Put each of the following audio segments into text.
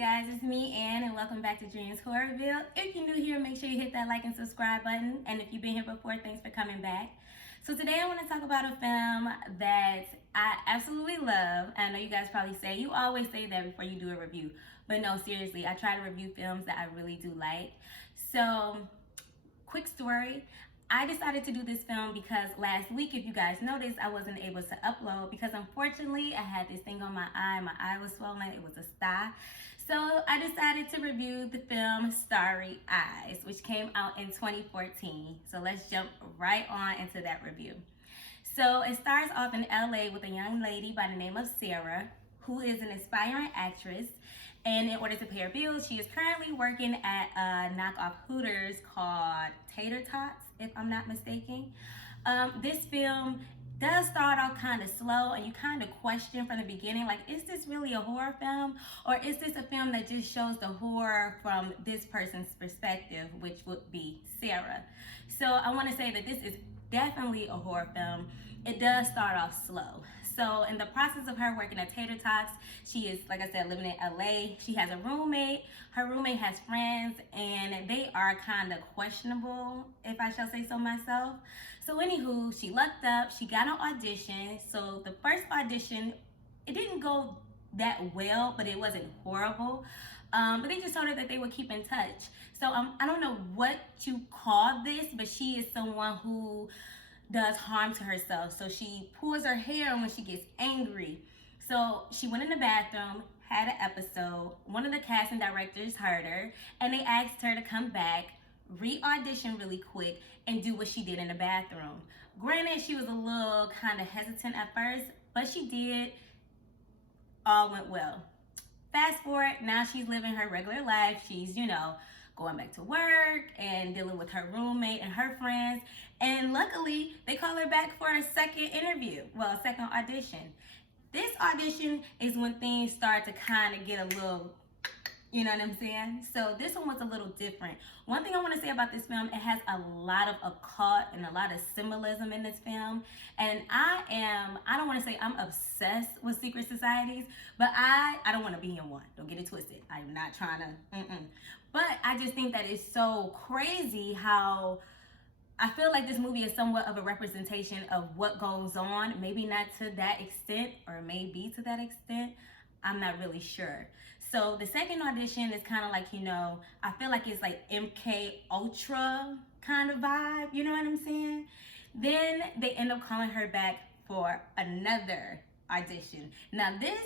guys, it's me, Ann, and welcome back to Dreams Horrorville. If you're new here, make sure you hit that like and subscribe button, and if you've been here before, thanks for coming back. So today I want to talk about a film that I absolutely love. I know you guys probably say, you always say that before you do a review, but no, seriously, I try to review films that I really do like. So, quick story. I decided to do this film because last week, if you guys noticed, I wasn't able to upload because unfortunately I had this thing on my eye. My eye was swollen, it was a sty. So I decided to review the film Starry Eyes, which came out in 2014. So let's jump right on into that review. So it starts off in LA with a young lady by the name of Sarah, who is an aspiring actress. And in order to pay her bills, she is currently working at a knockoff Hooters called Tater Tots, if I'm not mistaken. This film does start off kind of slow, and you kind of question from the beginning, like, is this really a horror film? Or is this a film that just shows the horror from this person's perspective, which would be Sarah? So I want to say that this is definitely a horror film. It does start off slow. So in the process of her working at Tater Tots, she is, like I said, living in LA. She has a roommate. Her roommate has friends, and they are kind of questionable, if I shall say so myself. So anywho, she lucked up. She got an audition. So the first audition, it didn't go that well, but it wasn't horrible. But they just told her that they would keep in touch. So I don't know what you call this, but she is someone who does harm to herself. So she pulls her hair when she gets angry. So she went in the bathroom, had an episode. One of the casting directors heard her, and they asked her to come back, re-audition really quick, and do what she did in the bathroom. Granted, she was a little kind of hesitant at first, but she did. All went well. Fast forward, now she's living her regular life. She's, going back to work and dealing with her roommate and her friends. And luckily, they call her back for a second interview. Well, a second audition. This audition is when things start to kind of get a little, you know what I'm saying? So this one was a little different. One thing I want to say about this film, it has a lot of occult and a lot of symbolism in this film. And I don't want to say I'm obsessed with secret societies, but I don't want to be in one. Don't get it twisted. I'm not trying to, But I just think that it's so crazy how I feel like this movie is somewhat of a representation of what goes on. Maybe not to that extent, or maybe to that extent. I'm not really sure. So the second audition is kind of like, I feel like it's like MK Ultra kind of vibe. You know what I'm saying? Then they end up calling her back for another audition. Now this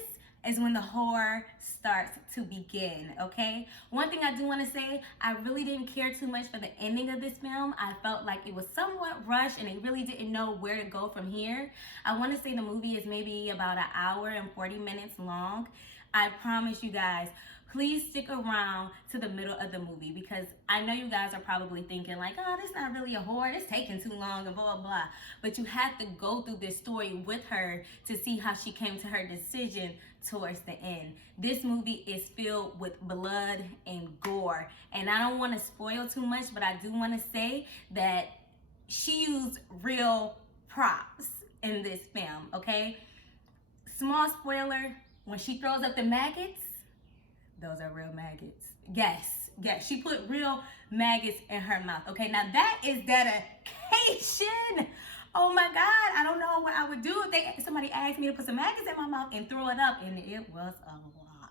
is when the horror starts to begin, okay? One thing I do want to say, I really didn't care too much for the ending of this film. I felt like it was somewhat rushed, and they really didn't know where to go from here. I want to say the movie is maybe about an hour and 40 minutes long. I promise you guys, please stick around to the middle of the movie, because I know you guys are probably thinking like, oh, this is not really a horror, it's taking too long and blah, blah, blah. But you have to go through this story with her to see how she came to her decision towards the end. This movie is filled with blood and gore. And I don't want to spoil too much, but I do want to say that she used real props in this film, okay? Small spoiler, when she throws up the maggots, those are real maggots. Yes, she put real maggots in her mouth. Okay, now that is dedication. Oh my God, I don't know what I would do if somebody asked me to put some maggots in my mouth and throw it up, and it was a lot.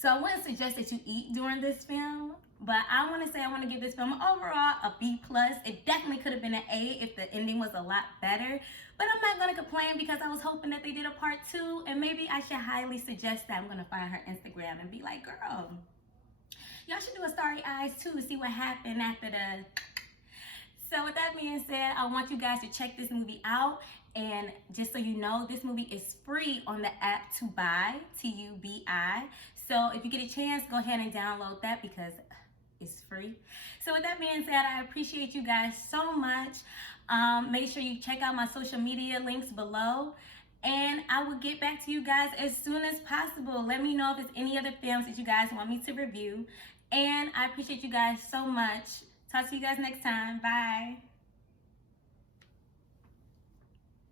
So I wouldn't suggest that you eat during this film, but I want to give this film overall a B+. It definitely could have been an A if the ending was a lot better, but I'm not going to complain because I was hoping that they did a part 2, and maybe I should highly suggest that. I'm going to find her Instagram and be like, girl, y'all should do a Starry Eyes too, see what happened after the... So with that being said, I want you guys to check this movie out. And just so you know, this movie is free on the app Tubi, Tubi. So if you get a chance, go ahead and download that because it's free. So with that being said, I appreciate you guys so much. Make sure you check out my social media links below. And I will get back to you guys as soon as possible. Let me know if there's any other films that you guys want me to review. And I appreciate you guys so much. Talk to you guys next time. Bye.